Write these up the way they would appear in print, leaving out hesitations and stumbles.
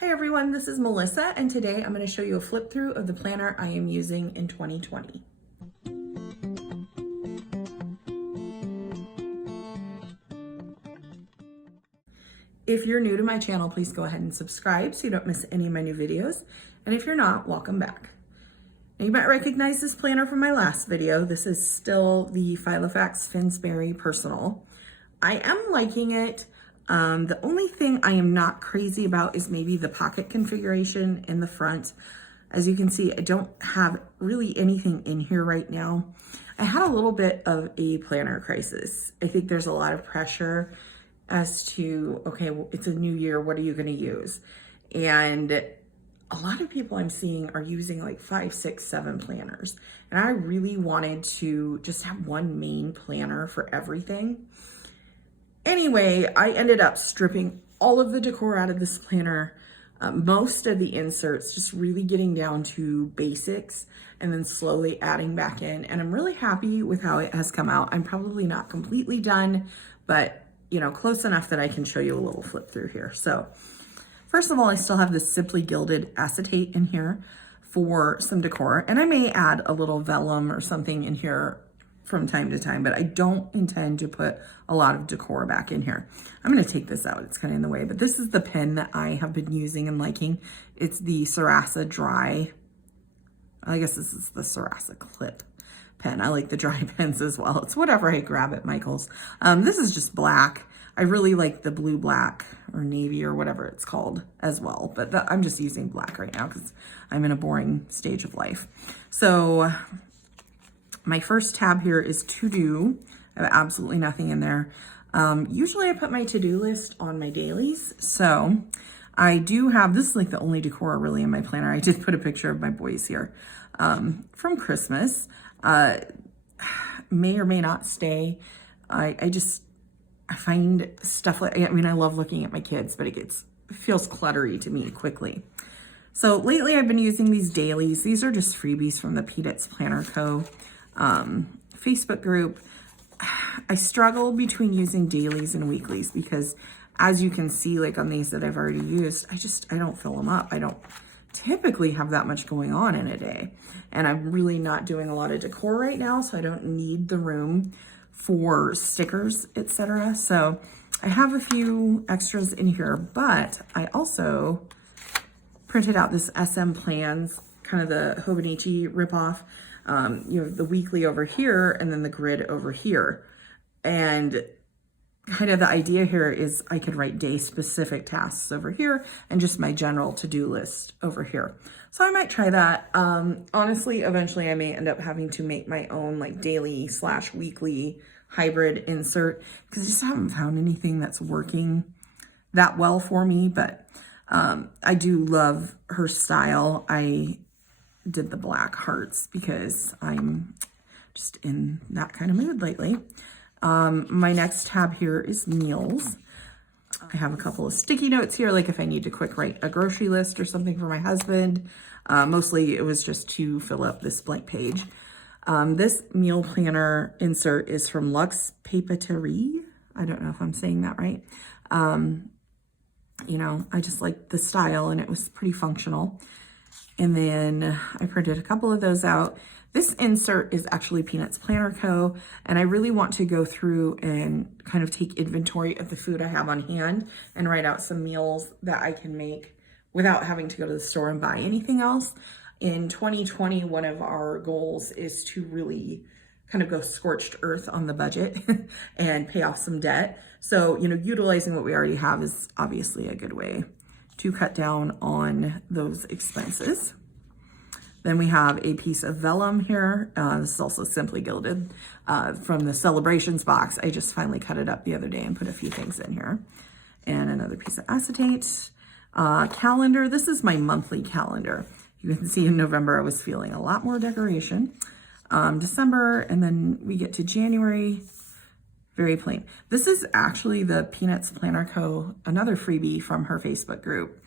Hi everyone, this is Melissa, and today I'm going to show you a flip through of the planner I am using in 2020. If you're new to my channel, please go ahead and subscribe so you don't miss any of my new videos. And if you're not, welcome back. Now you might recognize this planner from my last video. This is still the Filofax Finsbury Personal. I am liking it. The only thing I am not crazy about is maybe the pocket configuration in the front. As you can see, I don't have really anything in here right now. I had a little bit of a planner crisis. I think there's a lot of pressure as to, okay, well, it's a new year, what are you gonna use? And a lot of people I'm seeing are using like 5, 6, 7 planners. And I really wanted to just have one main planner for everything. Anyway, I ended up stripping all of the decor out of this planner, most of the inserts, just really getting down to basics and then slowly adding back in. And I'm really happy with how it has come out. I'm probably not completely done, but you know, close enough that I can show you a little flip through here. So first of all, I still have this Simply Gilded acetate in here for some decor. And I may add a little vellum or something in here from time to time, but I don't intend to put a lot of decor back in here. I'm going to take this out. It's kind of in the way, but this is the pen that I have been using and liking. It's the Sarasa Dry. I guess this is the Sarasa Clip pen. I like the dry pens as well. It's whatever I grab at Michael's. This is just black. I really like the blue black or navy or whatever it's called as well, but I'm just using black right now because I'm in a boring stage of life. So my first tab here is to do. I have absolutely nothing in there. Usually I put my to-do list on my dailies. So I do have, this is like the only decor really in my planner. I did put a picture of my boys here from Christmas. May or may not stay. I find stuff like, I mean, I love looking at my kids, but it feels cluttery to me quickly. So lately I've been using these dailies. These are just freebies from the Peanuts Planner Co. Facebook group. I struggle between using dailies and weeklies because as you can see, like on these that I've already used, I don't fill them up. I don't typically have that much going on in a day. And I'm really not doing a lot of decor right now, so I don't need the room for stickers, etc. So I have a few extras in here, but I also printed out this SM Plans, kind of the Hobonichi ripoff. You have the weekly over here and then the grid over here. And kind of the idea here is I could write day specific tasks over here and just my general to-do list over here. So I might try that. Honestly, eventually I may end up having to make my own like daily / weekly hybrid insert because I just haven't found anything that's working that well for me. But I do love her style. I did the black hearts because I'm just in that kind of mood lately. My next tab here is meals. I have a couple of sticky notes here, like if I need to quick write a grocery list or something for my husband. Mostly it was just to fill up this blank page. This meal planner insert is from Luxe Papeterie. I don't know if I'm saying that right. You know, I just like the style and it was pretty functional. And then I printed a couple of those out. This insert is actually Peanuts Planner Co. And I really want to go through and kind of take inventory of the food I have on hand and write out some meals that I can make without having to go to the store and buy anything else. In 2020, one of our goals is to really kind of go scorched earth on the budget and pay off some debt. So, you know, utilizing what we already have is obviously a good way to cut down on those expenses. Then we have a piece of vellum here. This is also Simply Gilded from the Celebrations box. I just finally cut it up the other day and put a few things in here. And another piece of acetate. Calendar. This is my monthly calendar. You can see in November I was feeling a lot more decoration. December, and then we get to January. Very plain. This is actually the Peanuts Planner Co., another freebie from her Facebook group.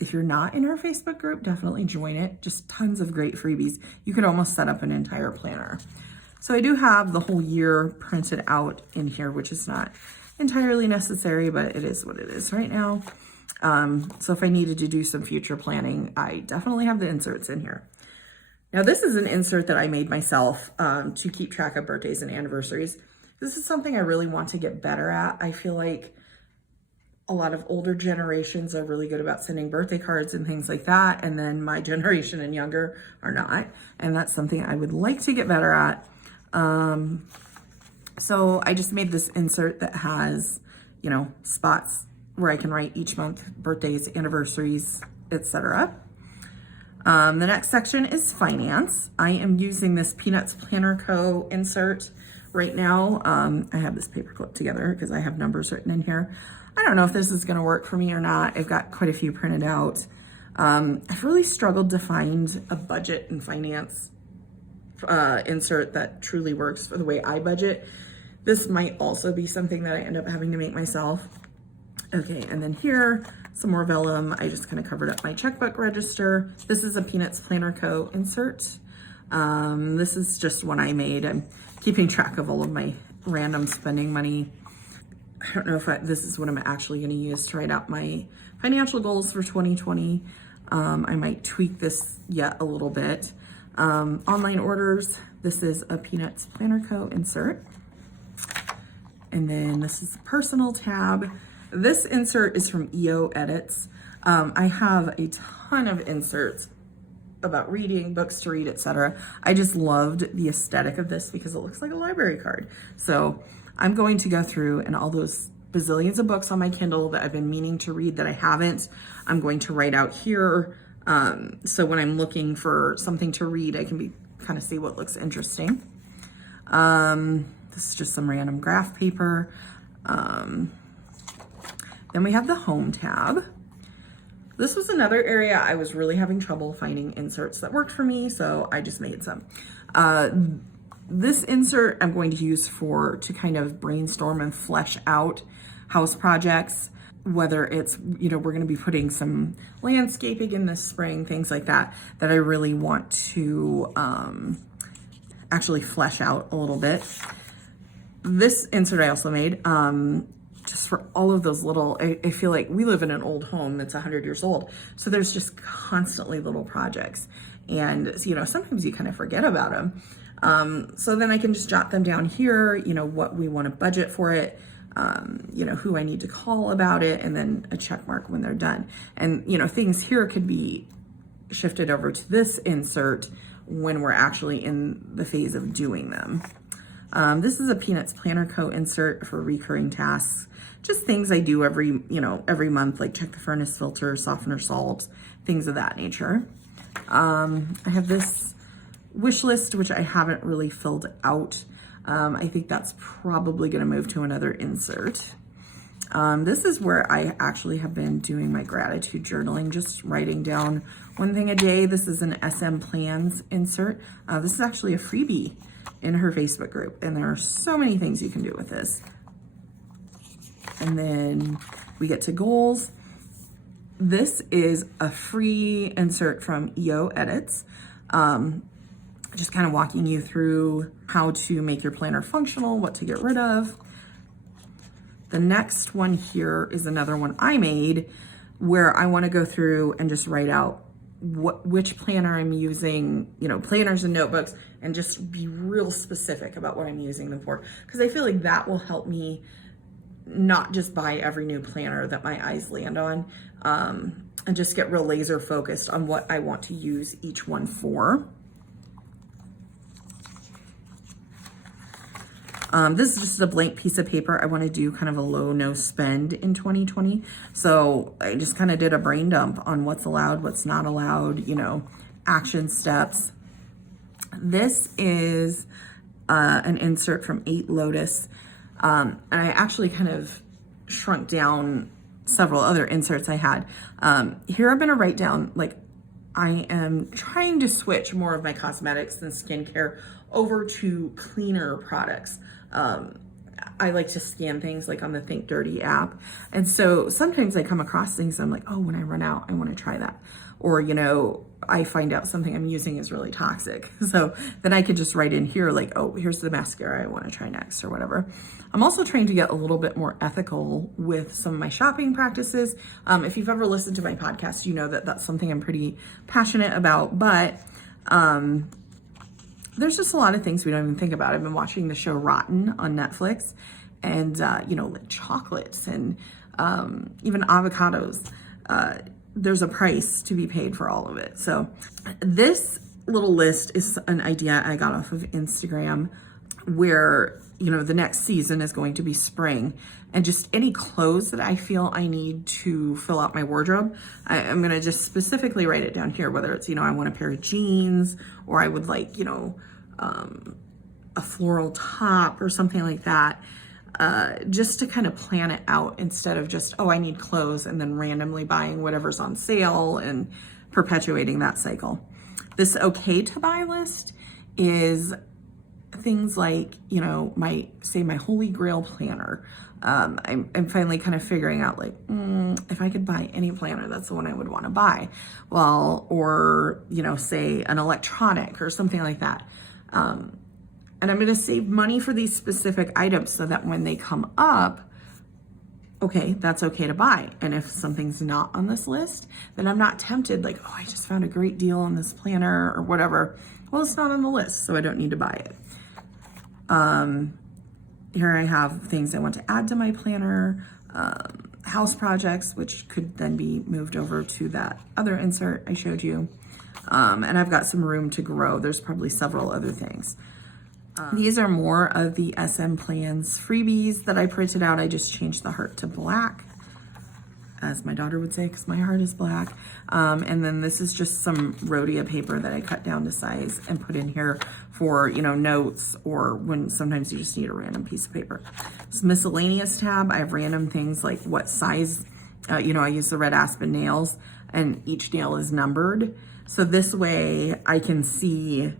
If you're not in her Facebook group, definitely join it. Just tons of great freebies. You could almost set up an entire planner. So I do have the whole year printed out in here, which is not entirely necessary, but it is what it is right now. So if I needed to do some future planning, I definitely have the inserts in here. Now this is an insert that I made myself to keep track of birthdays and anniversaries. This is something I really want to get better at. I feel like a lot of older generations are really good about sending birthday cards and things like that. And then my generation and younger are not. And that's something I would like to get better at. So I just made this insert that has, you know, spots where I can write each month, birthdays, anniversaries, etc. The next section is finance. I am using this Peanuts Planner Co. insert right now. I have this paper clip together because I have numbers written in here. I don't know if this is going to work for me or not. I've got quite a few printed out. I've really struggled to find a budget and finance insert that truly works for the way I budget. This might also be something that I end up having to make myself. Okay, and then here, some more vellum. I just kind of covered up my checkbook register. This is a Peanuts Planner Co. insert. This is just one I made. I'm keeping track of all of my random spending money. I don't know if this is what I'm actually going to use to write out my financial goals for 2020. I might tweak this yet a little bit. Online orders. This is a Peanuts Planner Co. insert. And then this is the personal tab. This insert is from EO Edits. I have a ton of inserts about reading, books to read, etc. I just loved the aesthetic of this because it looks like a library card. So I'm going to go through and all those bazillions of books on my Kindle that I've been meaning to read that I haven't, I'm going to write out here. So when I'm looking for something to read, I can kind of see what looks interesting. This is just some random graph paper. Then we have the home tab. This was another area I was really having trouble finding inserts that worked for me, so I just made some. This insert I'm going to use to kind of brainstorm and flesh out house projects, whether it's, you know, we're going to be putting some landscaping in this spring, things like that, that I really want to actually flesh out a little bit. This insert I also made, just for all of those little, I feel like we live in an old home that's 100 years old. So there's just constantly little projects. And, you know, sometimes you kind of forget about them. So then I can just jot them down here, you know, what we want to budget for it, you know, who I need to call about it, and then a check mark when they're done. And, you know, things here could be shifted over to this insert when we're actually in the phase of doing them. This is a Peanuts Planner Co. insert for recurring tasks. Just things I do every month, like check the furnace filter, softener salt, things of that nature. I have this wish list, which I haven't really filled out. I think that's probably going to move to another insert. This is where I actually have been doing my gratitude journaling, just writing down one thing a day. This is an SM Plans insert. This is actually a freebie in her Facebook group, and there are so many things you can do with this. And then we get to goals. This is a free insert from EO Edits. Just kind of walking you through how to make your planner functional, what to get rid of. The next one here is another one I made where I want to go through and just write out which planner I'm using, you know, planners and notebooks, and just be real specific about what I'm using them for. Because I feel like that will help me not just buy every new planner that my eyes land on, and just get real laser focused on what I want to use each one for. This is just a blank piece of paper. I want to do kind of a low, no spend in 2020. So I just kind of did a brain dump on what's allowed, what's not allowed, you know, action steps. This is an insert from 8 Lotus. And I actually kind of shrunk down several other inserts I had. Here I'm going to write down, like, I am trying to switch more of my cosmetics and skincare over to cleaner products. I like to scan things like on the Think Dirty app. And so sometimes I come across things and I'm like, oh, when I run out, I want to try that. Or, you know, I find out something I'm using is really toxic. So then I could just write in here like, oh, here's the mascara I want to try next or whatever. I'm also trying to get a little bit more ethical with some of my shopping practices. If you've ever listened to my podcast, you know that that's something I'm pretty passionate about. But there's just a lot of things we don't even think about. I've been watching the show Rotten on Netflix, and you know, like chocolates and even avocados. There's a price to be paid for all of it. So this little list is an idea I got off of Instagram, where, you know, the next season is going to be spring, and just any clothes that I feel I need to fill out my wardrobe, I'm going to just specifically write it down here, whether it's, you know, I want a pair of jeans, or I would like, you know, a floral top or something like that. Just to kind of plan it out instead of just, oh, I need clothes and then randomly buying whatever's on sale and perpetuating that cycle. This okay to buy list is things like, you know, my Holy Grail planner. I'm finally kind of figuring out like, if I could buy any planner, that's the one I would want to buy. Well, or, you know, say an electronic or something like that. And I'm going to save money for these specific items so that when they come up, okay, that's okay to buy. And if something's not on this list, then I'm not tempted like, oh, I just found a great deal on this planner or whatever. Well, it's not on the list, so I don't need to buy it. Here I have things I want to add to my planner, house projects, which could then be moved over to that other insert I showed you. And I've got some room to grow. There's probably several other things. These are more of the SM Plans freebies that I printed out. I just changed the heart to black, as my daughter would say, because my heart is black. And then this is just some Rhodia paper that I cut down to size and put in here for, you know, notes, or when sometimes you just need a random piece of paper. This miscellaneous tab, I have random things like what size, you know, I use the red aspen nails, and each nail is numbered. So this way I can see,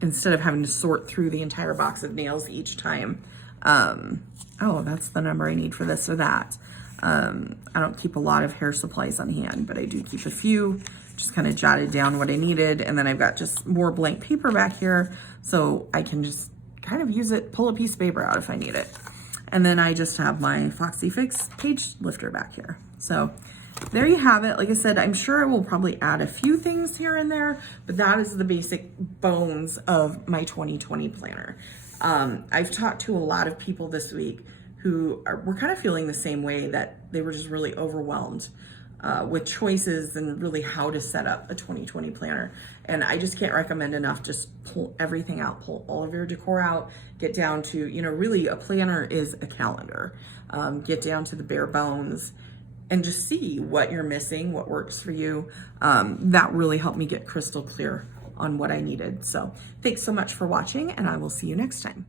instead of having to sort through the entire box of nails each time, oh, that's the number I need for this or that. I don't keep a lot of hair supplies on hand, but I do keep a few. Just kind of jotted down what I needed, and then I've got just more blank paper back here, so I can just kind of use it, pull a piece of paper out if I need it. And then I just have my Foxy Fix page lifter back here. So there you have it. Like I said, I'm sure I will probably add a few things here and there, but that is the basic bones of my 2020 planner. I've talked to a lot of people this week who were kind of feeling the same way, that they were just really overwhelmed with choices and really how to set up a 2020 planner. And I just can't recommend enough, just pull everything out, pull all of your decor out, get down to, you know, really a planner is a calendar. Get down to the bare bones and just see what you're missing, what works for you. That really helped me get crystal clear on what I needed. So thanks so much for watching, and I will see you next time.